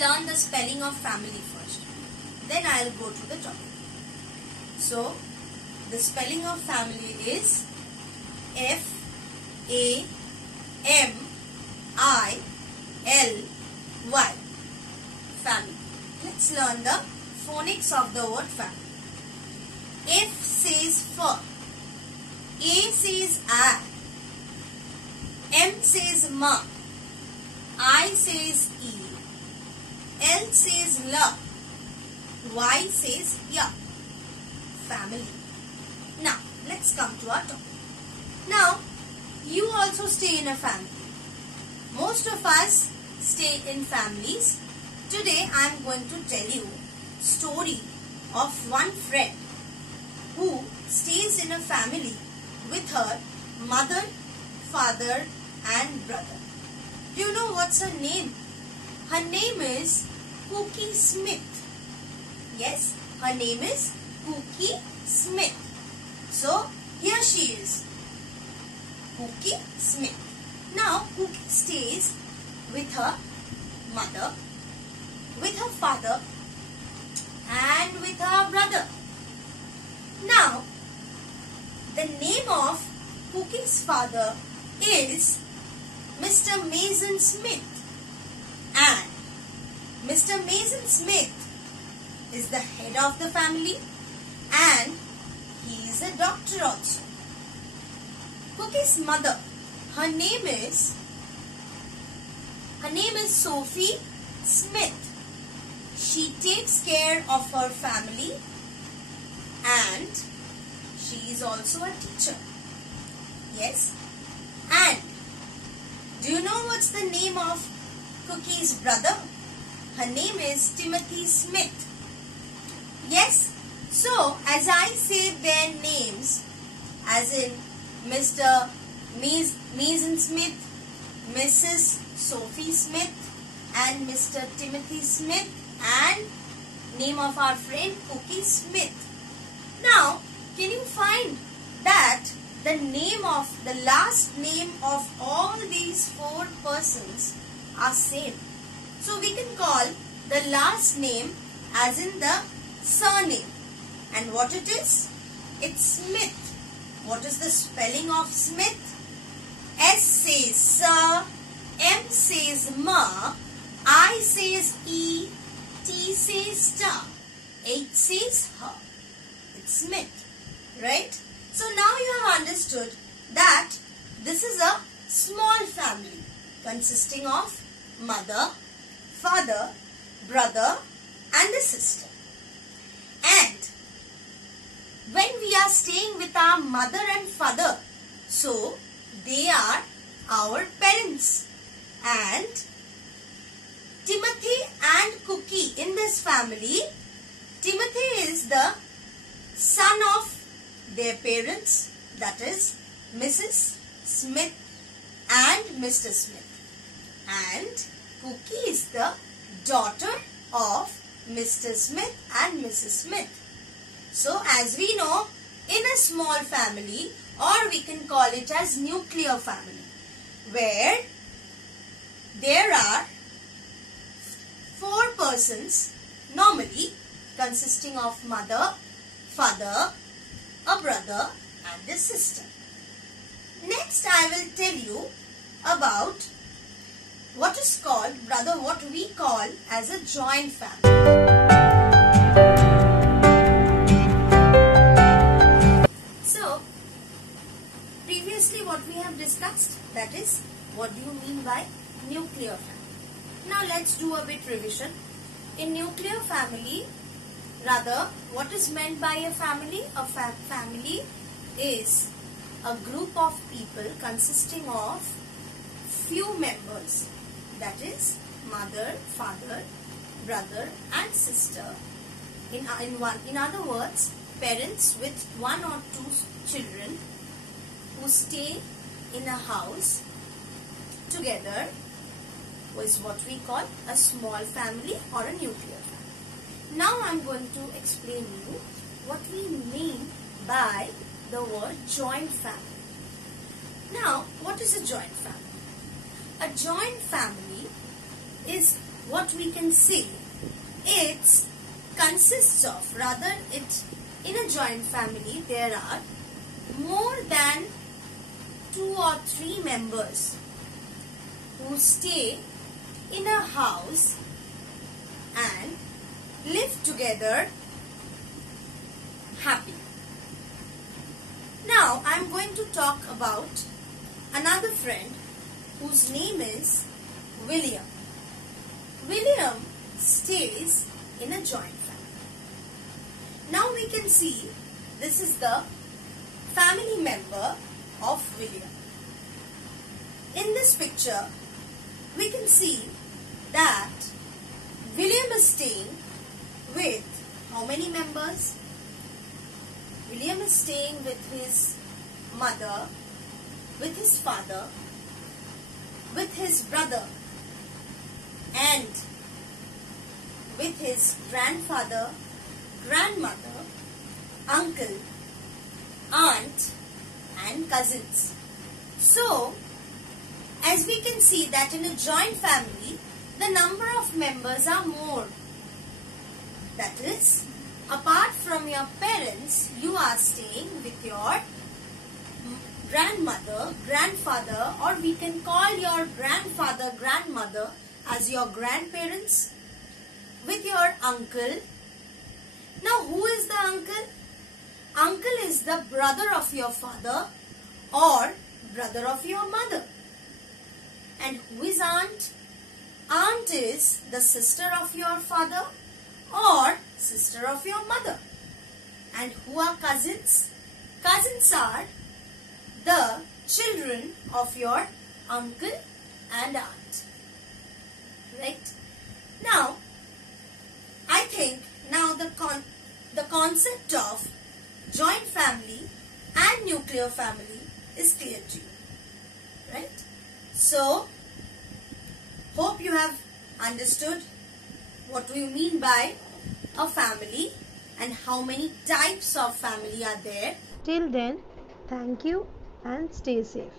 learn the spelling of family first. Then I'll go to the topic. So, the spelling of family is F-A-M-I-L-Y. Family. Let's learn the phonics of the word family. F says fur. A says I. M says ma. I says e. L says la. Y says ya. Family. Now, let's come to our topic. Now, you also stay in a family. Most of us stay in families. Today, I am going to tell you a story of one friend who stays in a family with her mother, father and brother. Do you know what's her name? Her name is Cookie Smith. Yes, her name is Cookie Smith. So, here she is. Cookie Smith. Now, Cookie stays with her mother, with her father and with her brother. Now, the name of Cookie's father is Mr. Mason Smith, and Mr. Mason Smith is the head of the family and he is a doctor also. Cookie's mother, her name is Sophie Smith. She takes care of her family and she is also a teacher. Yes. And do you know what's the name of Cookie's brother? Her name is Timothy Smith. Yes. So, as I say their names, as in Mr. Mason Smith, Mrs. Sophie Smith and Mr. Timothy Smith and name of our friend Cookie Smith. Now, can you find that the last name of all these four persons are same? So, we can call the last name as in the surname. And what it is? It's Smith. What is the spelling of Smith? S says sir, M says ma, I says e, T says star, H says her. It's Smith, right? So now you have understood that this is a small family consisting of mother, father, brother and a sister. And when we are staying with our mother and father, so they are our parents. And Timothy and Cookie in this family, Timothy is the son of their parents, that is Mrs. Smith and Mr. Smith. And Cookie is the daughter of Mr. Smith and Mrs. Smith. So, as we know, in a small family, or we can call it as nuclear family, where there are four persons normally consisting of mother, father, a brother and a sister. Next, I will tell you about what is called, what we call as a joint family. Previously what we have discussed, that is, what do you mean by nuclear family? Now let's do a bit revision. In nuclear family, what is meant by a family? A family is a group of people consisting of few members, that is mother, father, brother and sister. In other words, parents with one or two children who stay in a house together is what we call a small family or a nuclear family. Now I am going to explain you what we mean by the word joint family. Now, what is a joint family? A joint family is what we can say, it consists of, rather it in a joint family there are more than 2 or 3 members who stay in a house and live together happy. Now I am going to talk about another friend whose name is William. William stays in a joint family. Now we can see this is the family member of William. In this picture we can see that William is staying with how many members? William is staying with his mother, with his father, with his brother, and with his grandfather, grandmother, uncle, aunt, and cousins. So, as we can see that in a joint family, the number of members are more. That is, apart from your parents, you are staying with your grandmother, grandfather, or we can call your grandfather, grandmother as your grandparents, with your uncle. Now, who is the uncle? Uncle is the brother of your father or brother of your mother. And who is aunt? Aunt is the sister of your father or sister of your mother. And who are cousins? Cousins are the children of your uncle and aunt. Right? Now, I think now the concept of joint family and nuclear family is clear to you. Right? So, hope you have understood what do you mean by a family and how many types of family are there. Till then, thank you and stay safe.